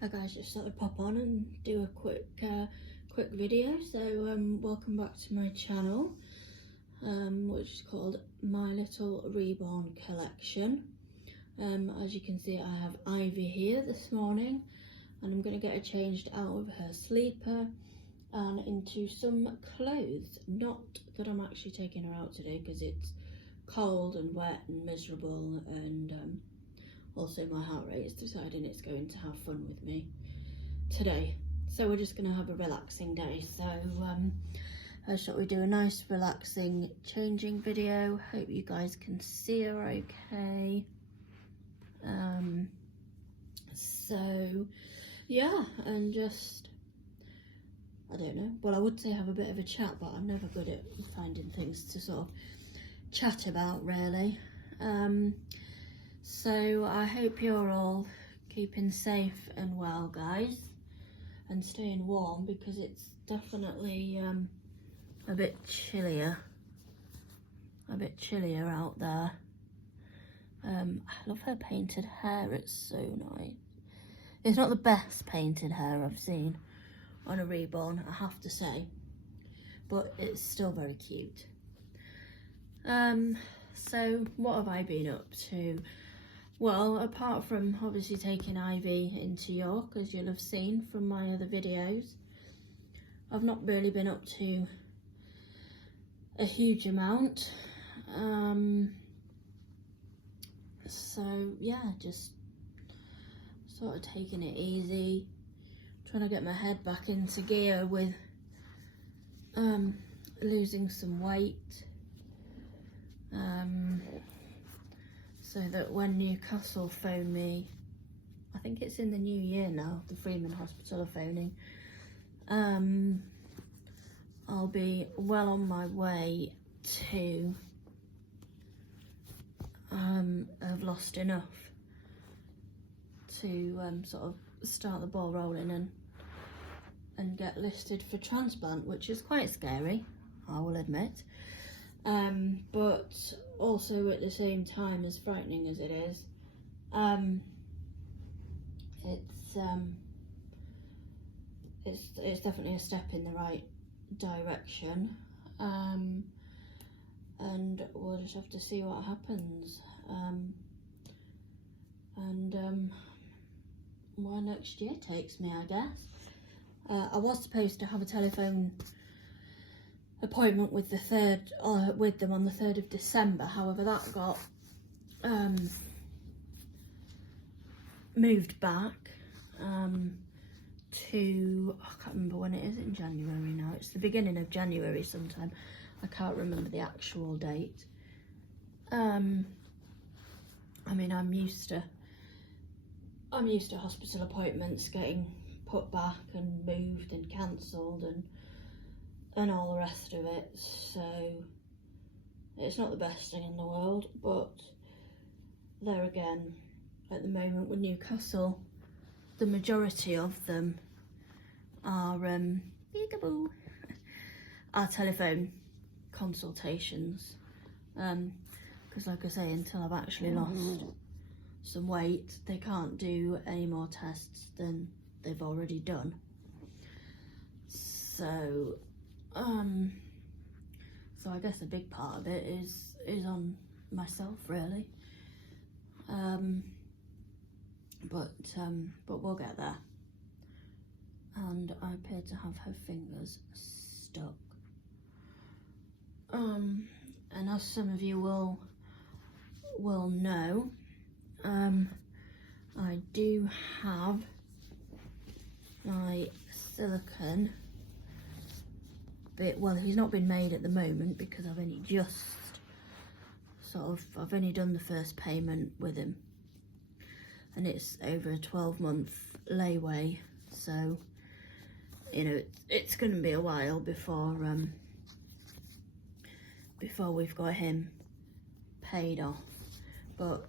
Hi guys, just thought I'd pop on and do a quick video. So welcome back to my channel, which is called My Little Reborn Collection. As you can see, I have Ivy here this morning, and I'm going to get her changed out of her sleeper and into some clothes. Not that I'm actually taking her out today because it's cold and wet and miserable, and also my heart rate is deciding it's going to have fun with me today. So we're just going to have a relaxing day. So I thought we'd do a nice relaxing changing video. Hope you guys can see her okay. So yeah, and just, I don't know, well, I would say have a bit of a chat, but I'm never good at finding things to sort of chat about, really. So I hope you're all keeping safe and well, guys, and staying warm, because it's definitely a bit chillier out there. I love her painted hair, it's so nice. It's not the best painted hair I've seen on a reborn, I have to say, but it's still very cute. So what have I been up to? Well, apart from obviously taking Ivy into York, as you'll have seen from my other videos, I've not really been up to a huge amount. So yeah, just sort of taking it easy, trying to get my head back into gear with losing some weight, so that when Newcastle phone me, I think it's in the new year now, the Freeman Hospital are phoning, I'll be well on my way to have lost enough to sort of start the ball rolling and get listed for transplant, which is quite scary, I will admit, but also at the same time, as frightening as it is, it's definitely a step in the right direction, and we'll just have to see what happens, and where next year takes me, I guess. I was supposed to have a telephone appointment with with them on the 3rd of December. However, that got moved back to, I can't remember when it is, in January now. It's the beginning of January sometime. I can't remember the actual date. I mean, I'm used to hospital appointments getting put back and moved and cancelled and all the rest of it, so it's not the best thing in the world. But there again, at the moment with Newcastle, the majority of them are telephone consultations, because like I say, until I've actually lost some weight, they can't do any more tests than they've already done. So so I guess a big part of it is on myself, really, but we'll get there, and I appear to have her fingers stuck, and as some of you will know, I do have my silicone bit. Well, he's not been made at the moment because I've only just I've only done the first payment with him, and it's over a 12-month layaway, so you know it's going to be a while before we've got him paid off, but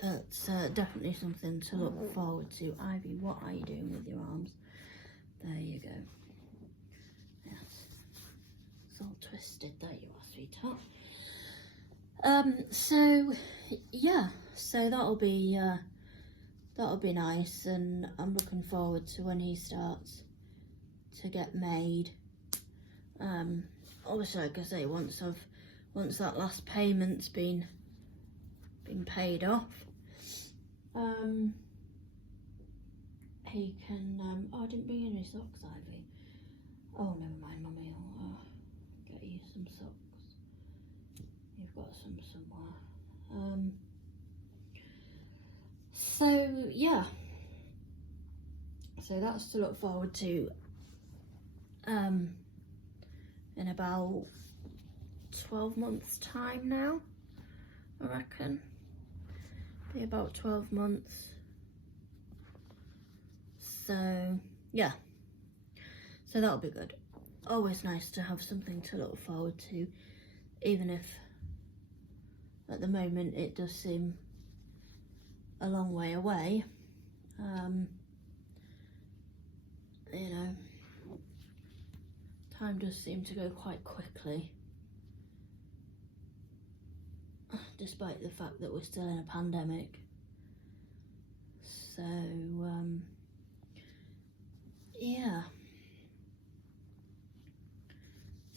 that's definitely something to look forward to. Ivy, what are you doing with your arms? There you go. Yes, it's all twisted. There you are, sweetheart. So yeah, so that'll be that'll be nice, and I'm looking forward to when he starts to get made. Obviously, like I say, once that last payment's been paid off, he can. Oh, I didn't bring any socks, Ivy. Oh, never mind, Mummy. I'll get you some socks. You've got some somewhere. So yeah. So that's to look forward to. In about 12 months' time now, I reckon. Be about 12 months. So yeah, so that'll be good. Always nice to have something to look forward to, even if at the moment it does seem a long way away. You know, time does seem to go quite quickly, despite the fact that we're still in a pandemic. So yeah,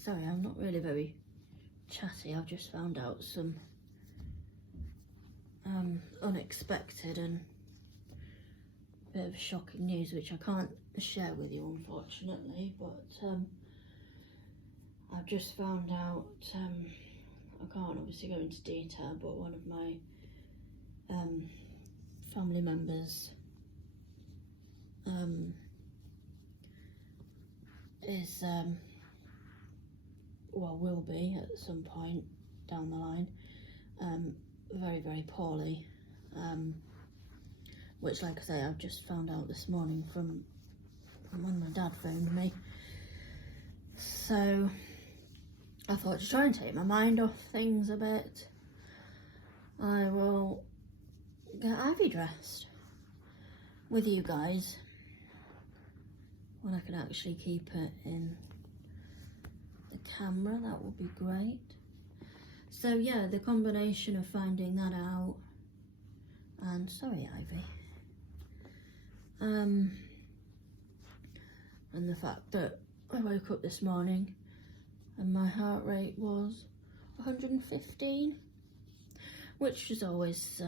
sorry, I'm not really very chatty. I've just found out some unexpected and bit of shocking news, which I can't share with you, unfortunately, but I've just found out, I can't obviously go into detail, but one of my family members is, well, will be at some point down the line, very, very poorly, which, like I say, I've just found out this morning from when my dad phoned me. So I thought, to try and take my mind off things a bit, I will get Ivy dressed with you guys when I can actually keep it in the camera. That would be great. So yeah, the combination of finding that out and, sorry Ivy, and the fact that I woke up this morning and my heart rate was 115, which is always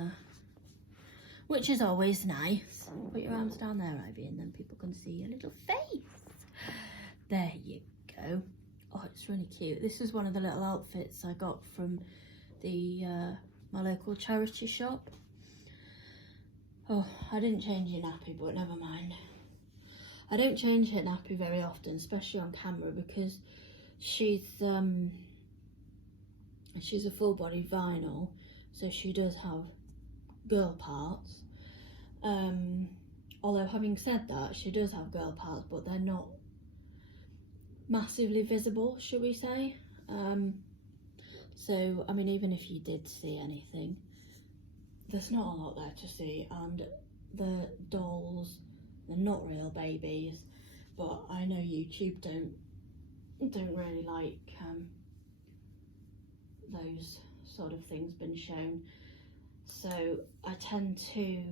nice. Put your arms down there, Ivy, and then people can see your little face. There you go. Oh, it's really cute. This is one of the little outfits I got from the my local charity shop. Oh, I didn't change your nappy, but never mind. I don't change her nappy very often, especially on camera, because she's a full body vinyl, so she does have girl parts. Although having said that, she does have girl parts, but they're not massively visible, should we say. So I mean, even if you did see anything, there's not a lot there to see, and the dolls, they're not real babies, but I know YouTube don't really like those sort of things been shown. So I tend to,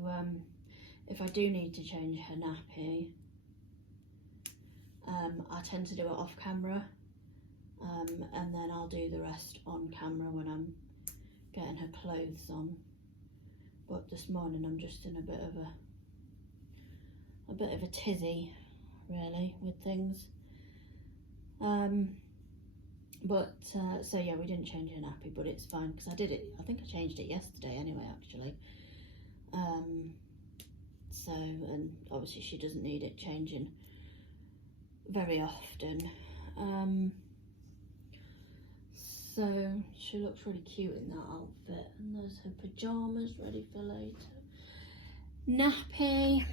if I do need to change her nappy, I tend to do it off camera, and then I'll do the rest on camera when I'm getting her clothes on. But this morning I'm just in a bit of a tizzy, really, with things. So yeah, we didn't change her nappy, but it's fine because I think I changed it yesterday anyway, actually. So, and obviously she doesn't need it changing very often. So she looks really cute in that outfit, and there's her pajamas ready for later. Nappy.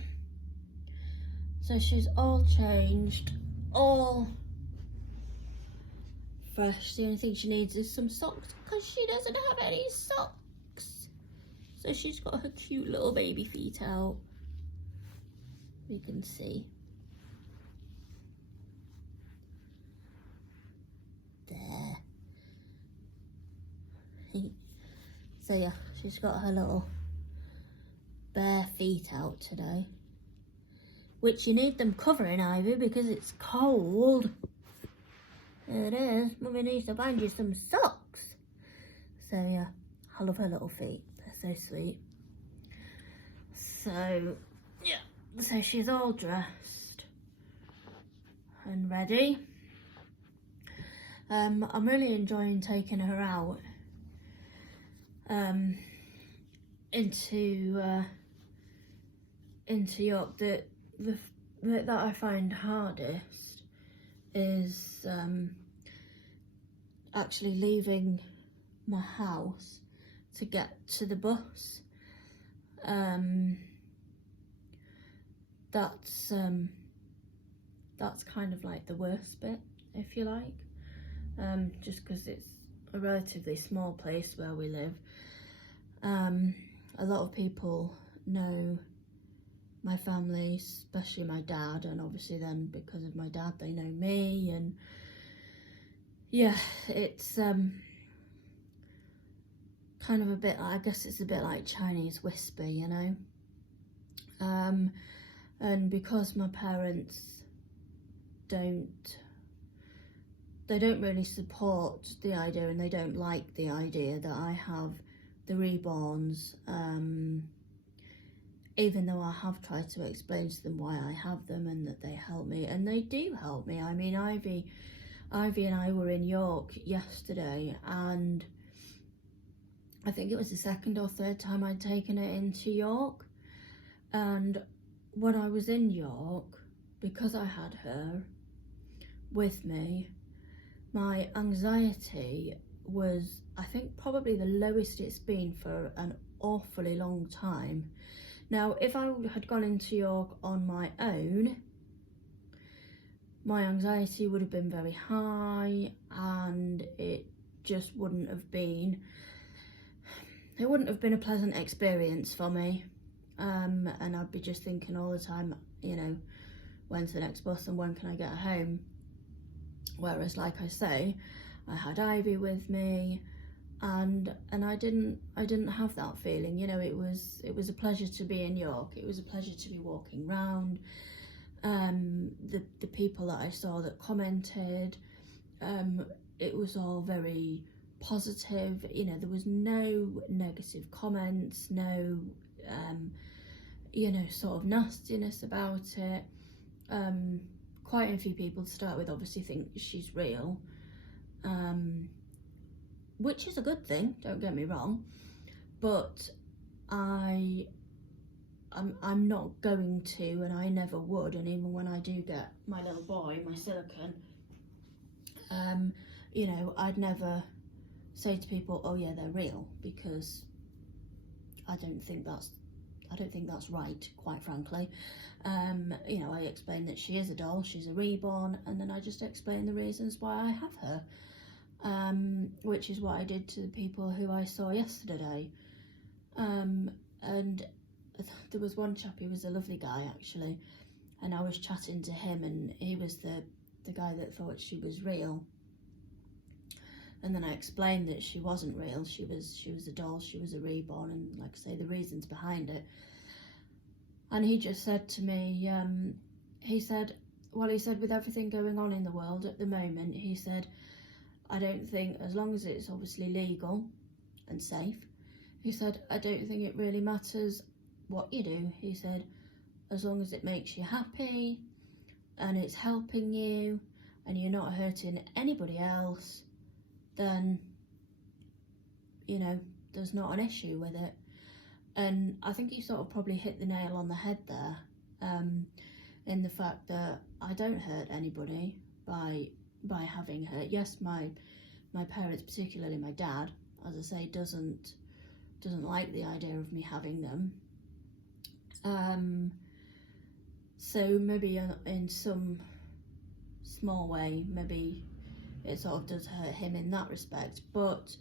So she's all changed, all fresh. The only thing she needs is some socks, because she doesn't have any socks. So she's got her cute little baby feet out. You can see. There. So yeah, she's got her little bare feet out today. Which you need them covering, Ivy, because it's cold. It is. Mummy needs to find you some socks. So yeah, I love her little feet. They're so sweet. So yeah, so she's all dressed and ready. I'm really enjoying taking her out into York. The bit that I find hardest is actually leaving my house to get to the bus. That's kind of like the worst bit, if you like, just because it's a relatively small place where we live. A lot of people know my family, especially my dad, and obviously then because of my dad they know me, and yeah, it's kind of a bit, I guess it's a bit like Chinese whisper, you know. And because my parents don't really support the idea, and they don't like the idea that I have the reborns, even though I have tried to explain to them why I have them and that they help me, and they do help me. I mean, Ivy and I were in York yesterday, and I think it was the second or third time I'd taken it into York. And when I was in York, because I had her with me, my anxiety was, I think, probably the lowest it's been for an awfully long time. Now, if I had gone into York on my own, my anxiety would have been very high, and it just wouldn't have been a pleasant experience for me. And I'd be just thinking all the time, you know, when's the next bus and when can I get home? Whereas, like I say, I had Ivy with me, and I didn't have that feeling. You know, it was a pleasure to be in York. It was a pleasure to be walking round. The people that I saw that commented, it was all very positive. You know, there was no negative comments, no you know, sort of nastiness about it. Quite a few people to start with obviously think she's real, which is a good thing, don't get me wrong, but I'm not going to, and I never would, and even when I do get my little boy, my silicon, you know, I'd never say to people, oh yeah, they're real, because I don't think that's right, quite frankly. You know, I explained that she is a doll, she's a reborn, and then I just explained the reasons why I have her, which is what I did to the people who I saw yesterday. And there was one chap, he was a lovely guy actually, and I was chatting to him, and he was the guy that thought she was real. And then I explained that she wasn't real, she was a doll, she was a reborn, and like I say, the reasons behind it. And he just said to me, he said, with everything going on in the world at the moment, he said, I don't think, as long as it's obviously legal and safe, he said, I don't think it really matters what you do. He said, as long as it makes you happy and it's helping you and you're not hurting anybody else, then, you know, there's not an issue with it. And I think he sort of probably hit the nail on the head there, in the fact that I don't hurt anybody by having her. Yes, my parents, particularly my dad, as I say, doesn't like the idea of me having them. So maybe in some small way, maybe it sort of does hurt him in that respect. But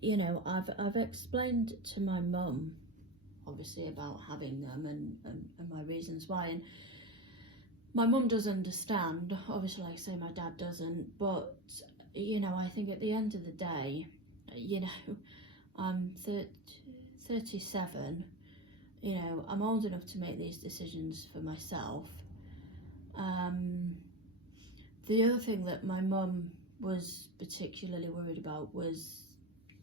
you know, I've explained to my mum, obviously, about having them and my reasons why, and my mum does understand. Obviously, like I say, my dad doesn't, but you know, I think at the end of the day, you know, I'm 37, you know, I'm old enough to make these decisions for myself. The other thing that my mum was particularly worried about was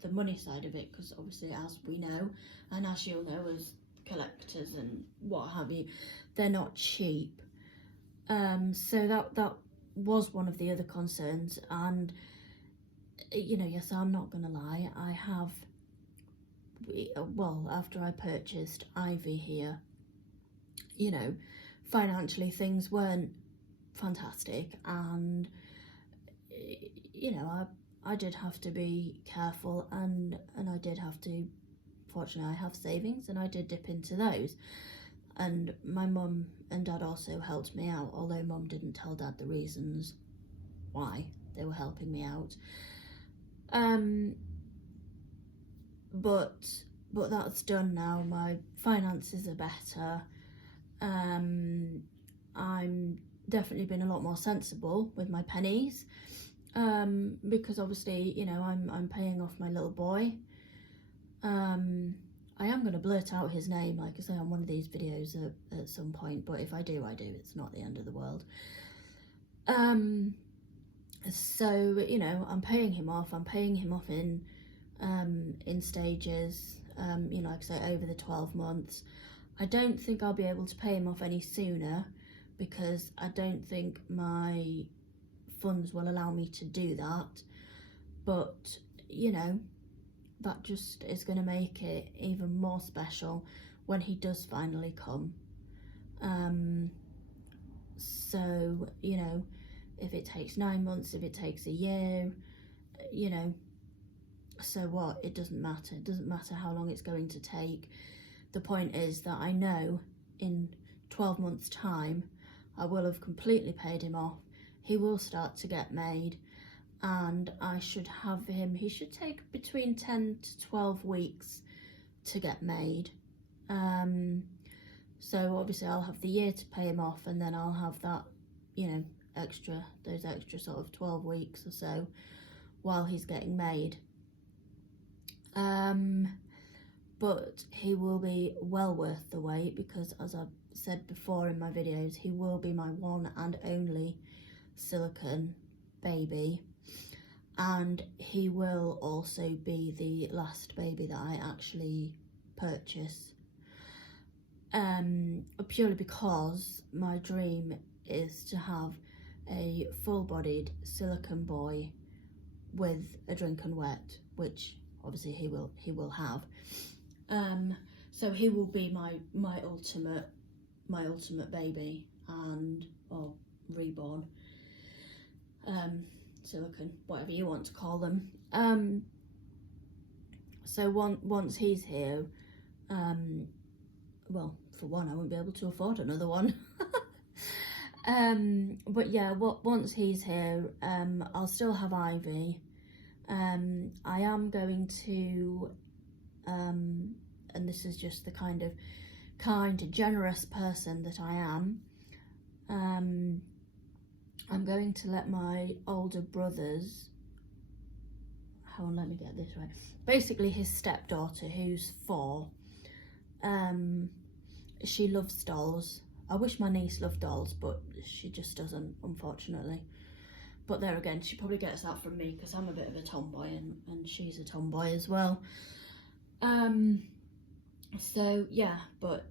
the money side of it, because obviously, as we know, and as you'll know as collectors and what have you, they're not cheap. So that was one of the other concerns. And you know, yes, I'm not gonna lie, I have, well, after I purchased Ivy here, you know, financially things weren't fantastic, and you know, I did have to be careful, and I did have to, fortunately I have savings, and I did dip into those, and my mum and dad also helped me out, although mum didn't tell dad the reasons why they were helping me out. But that's done now. My finances are better. I'm definitely been a lot more sensible with my pennies, because obviously, you know, I'm paying off my little boy. I am going to blurt out his name, like I say, on one of these videos at some point, but if I do, I do. It's not the end of the world. So, you know, I'm paying him off. I'm paying him off in stages, you know, like I say, over the 12 months. I don't think I'll be able to pay him off any sooner, because I don't think my funds will allow me to do that. But, you know, that just is going to make it even more special when he does finally come. So, you know, if it takes 9 months, if it takes a year, you know, so what? It doesn't matter. It doesn't matter how long it's going to take. The point is that I know in 12 months' time, I will have completely paid him off. He will start to get made, and I should have him, he should take between 10 to 12 weeks to get made. So obviously I'll have the year to pay him off, and then I'll have that, you know, those extra sort of 12 weeks or so while he's getting made. But he will be well worth the wait, because as I've said before in my videos, he will be my one and only silicone baby, and he will also be the last baby that I actually purchase, purely because my dream is to have a full-bodied silicone boy with a drink and wet, which obviously he will have. So he will be my ultimate baby, and or reborn, silicone, whatever you want to call them. So once he's here, well, for one, I won't be able to afford another one. But yeah, once he's here, I'll still have Ivy. I am going to, and this is just the kind of generous person that I am, I'm going to let my older brothers, hold on, let me get this right, basically his stepdaughter, who's 4, she loves dolls. I wish my niece loved dolls, but she just doesn't, unfortunately. But there again, she probably gets that from me, because I'm a bit of a tomboy, and she's a tomboy as well. So yeah, but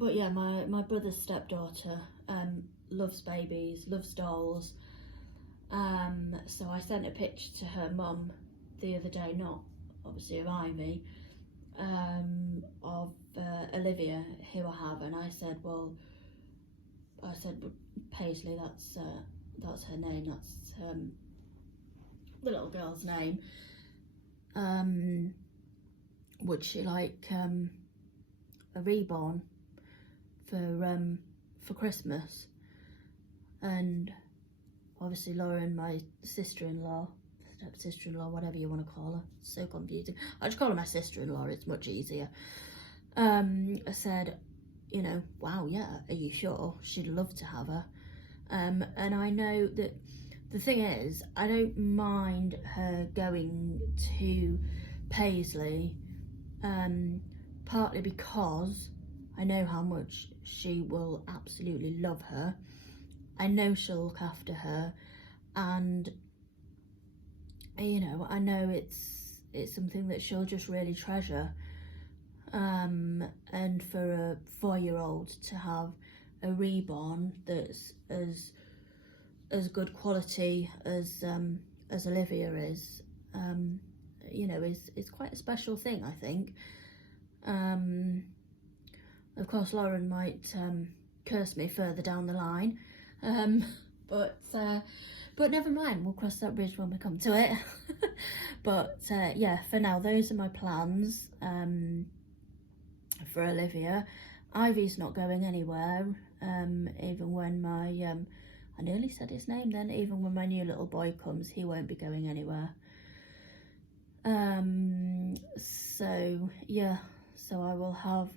yeah, my brother's stepdaughter loves babies, loves dolls. So I sent a picture to her mum the other day, not obviously of Ivy, of Olivia, who I have, and I said, well, Paisley, that's her name, that's the little girl's name. Would she like a reborn for Christmas? And obviously Lauren, my sister-in-law, step-sister-in-law, whatever you want to call her, it's so confusing, I just call her my sister-in-law, it's much easier. I said, you know, wow, yeah, are you sure? She'd love to have her. And I know that the thing is, I don't mind her going to Paisley partly because I know how much she will absolutely love her. I know she'll look after her, and you know, I know it's something that she'll just really treasure. And for a 4-year-old to have a reborn that's as good quality as Olivia is, you know, is quite a special thing, I think. Of course, Lauren might curse me further down the line, but never mind, we'll cross that bridge when we come to it. But yeah, for now, those are my plans for Olivia. Ivey's not going anywhere, even when my I nearly said his name then, even when my new little boy comes, he won't be going anywhere. So yeah, so I will have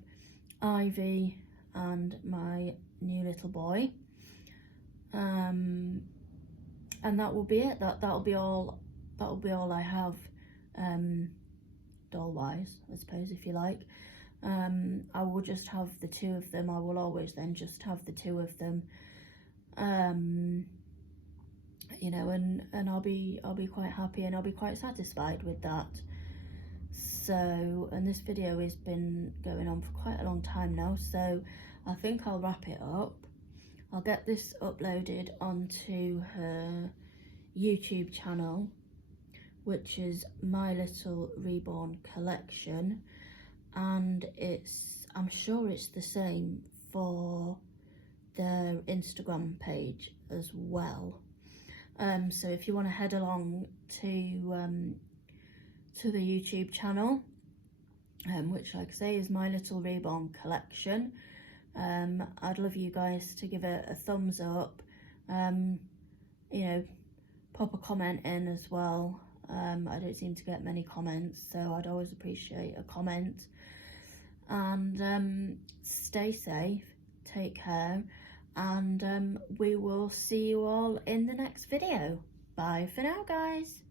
Ivey and my new little boy, and that will be it. That'll be all I have, doll wise, I suppose, if you like. I will just have the 2 of them. I will always then just have the 2 of them, you know, and I'll be quite happy, and I'll be quite satisfied with that. So, and this video has been going on for quite a long time now, so I think I'll wrap it up. I'll get this uploaded onto her YouTube channel, which is My Little Reborn Collection, and I'm sure it's the same for their Instagram page as well. So if you want to head along to the YouTube channel, which, like I say, is My Little Reborn Collection, I'd love you guys to give it a thumbs up, you know, pop a comment in as well. I don't seem to get many comments, so I'd always appreciate a comment. And stay safe, take care, and we will see you all in the next video. Bye for now, guys.